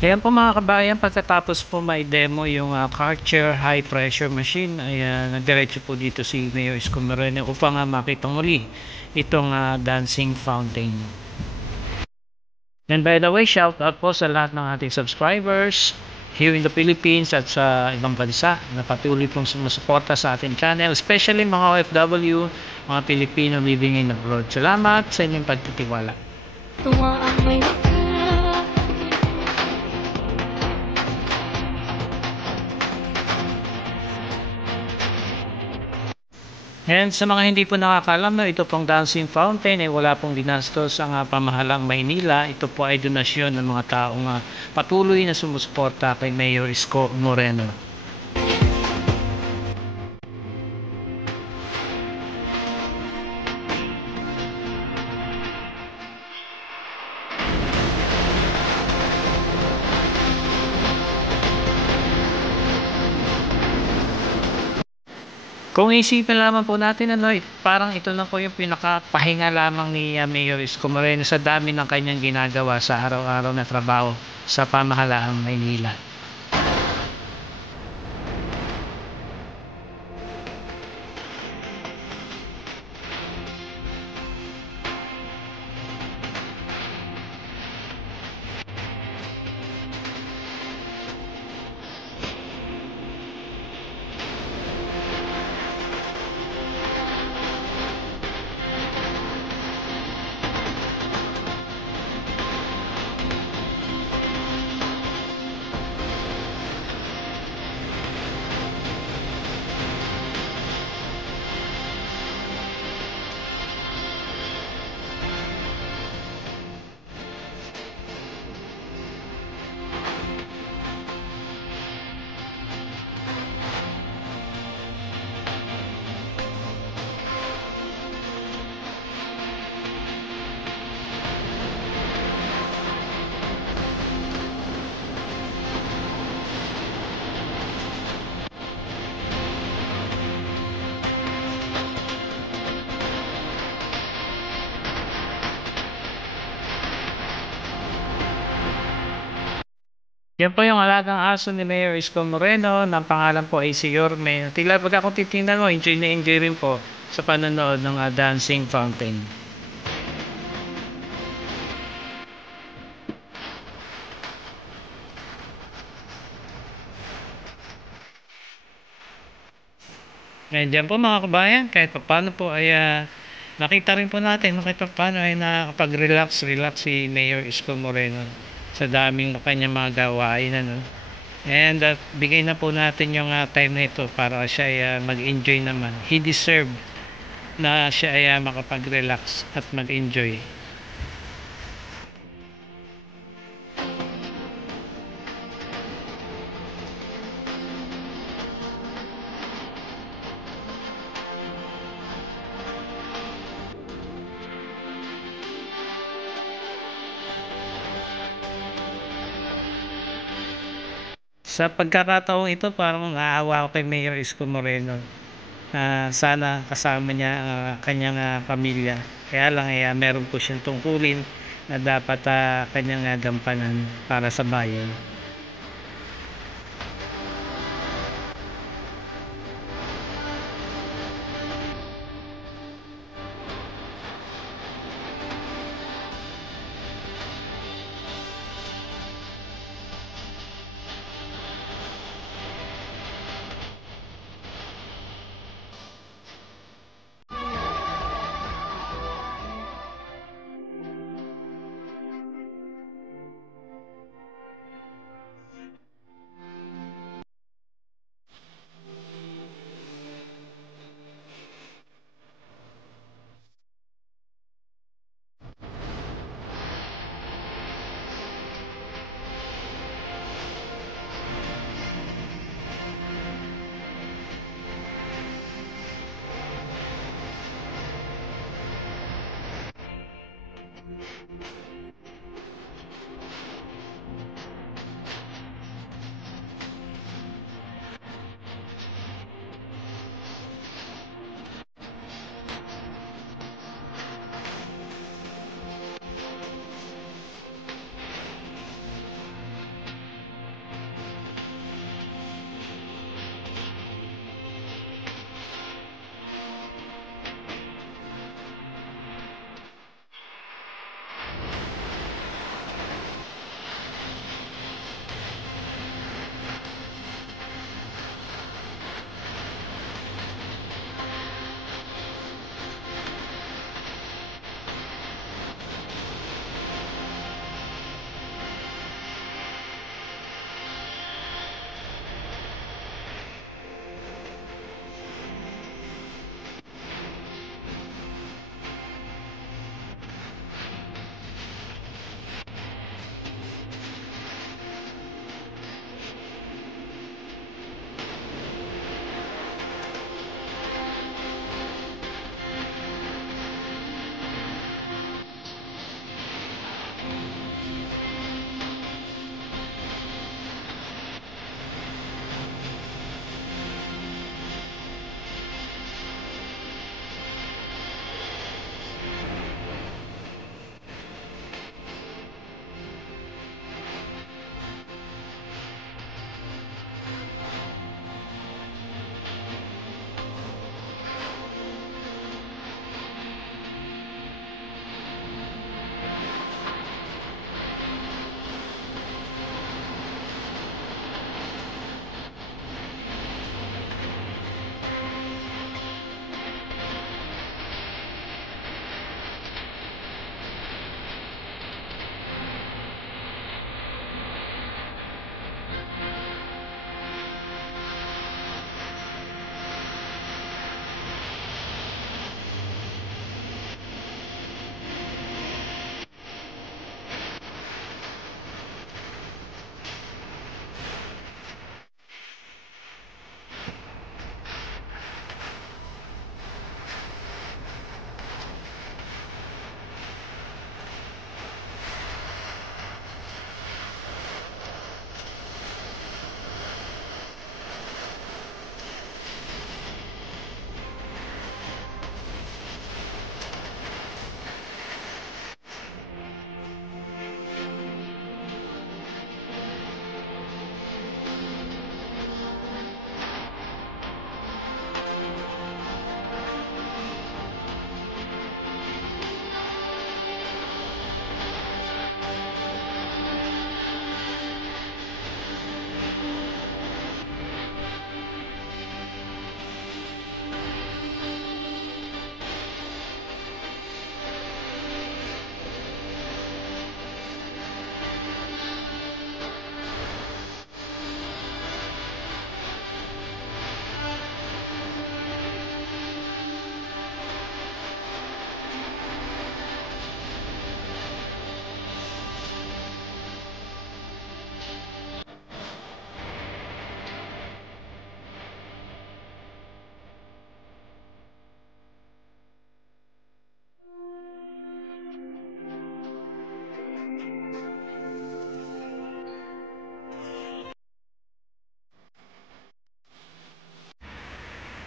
Ayan po mga kabayan, pagkatapos po may demo yung Karcher high pressure machine, ay nagdiretso po dito si Mayor Isko Moreno upang makita muli itong dancing fountain. And by the way, shout out po sa lahat ng ating subscribers here in the Philippines at sa ibang bansa na patuloy pong sumusuporta sa ating channel, especially mga OFW, mga Pilipino living in abroad. Salamat sa inyong pagtitiwala. And sa mga hindi po nakakalam, no, ito pong dancing fountain ay wala pong dinastos ang pamahalang Maynila. Ito po ay donasyon ng mga taong patuloy na sumusuporta kay Mayor Isko Moreno. Kung isipin lamang po natin, parang ito lang po yung pinakapahinga lamang ni Mayor Isko Moreno sa dami ng kanyang ginagawa sa araw-araw na trabaho sa pamahalaang Maynila. Yan po yung alagang aso ni Mayor Isko Moreno, ng pangalan po ay si Yorme. Tila pag akong titingnan mo, enjoy na enjoy rin po sa panonood ng dancing fountain. Ngayon dyan po mga kabayan, kahit pa paano po ay nakita rin po natin kahit pa paano ay nakapag-relax si Mayor Isko Moreno sa daming kanyang mga gawain. And bigay na po natin yung time na ito para siya ay mag-enjoy naman. He deserve na siya ay makapag-relax at mag-enjoy. Sa pagkakataong ito, parang naawa ako kay Mayor Isko Moreno. Sana kasama niya ang kanyang pamilya. Kaya lang meron po siyang tungkulin na dapat kanyang gampanan para sa bayan.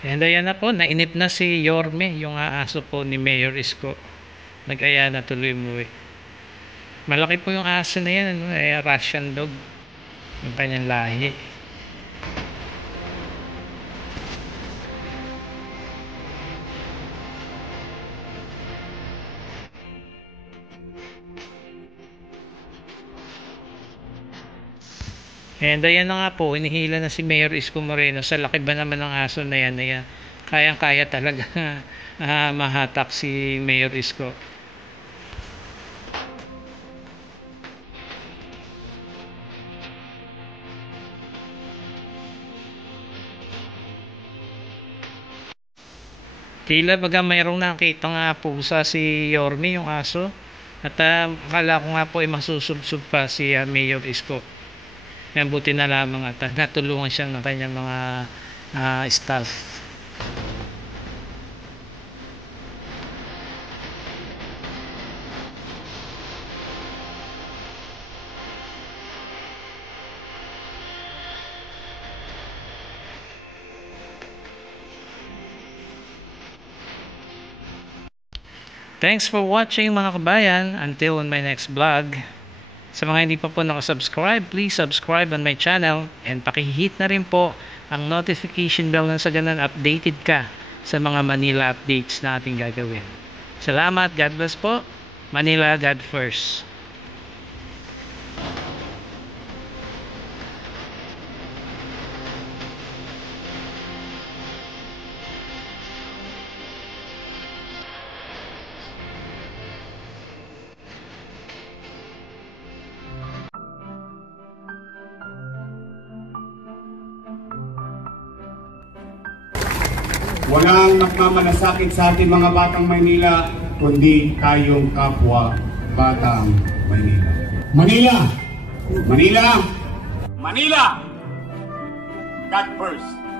And ayan na po, nainip na si Yorme, yung aso po ni Mayor Isko. Nag-aya na tuloy umuwi. Malaki po yung aso na yan, ano, Russian dog. Yung kanyang lahi. And ayan na nga po, inihila na si Mayor Isko Moreno. Sa laki ba naman ng aso na yan, kayang-kaya talaga mahatak si Mayor Isko. Tila baga mayroong nakita nga pusa si Yorme, yung aso. At akala ko nga po ay masusubsub pa si Mayor Isko. Kaya buti na lamang at natulungan siya ng kanyang mga staff. Thanks for watching mga kabayan. Until on my next vlog. Sa mga hindi pa po nakasubscribe, please subscribe on my channel and pakihit na rin po ang notification bell na sa ganun updated ka sa mga Manila updates na ating gagawin. Salamat, God bless po. Manila, God first. Walang nagmamalasakit sa ating mga batang Maynila, kundi tayong kapwa batang Maynila. Manila! Manila! Manila! God first!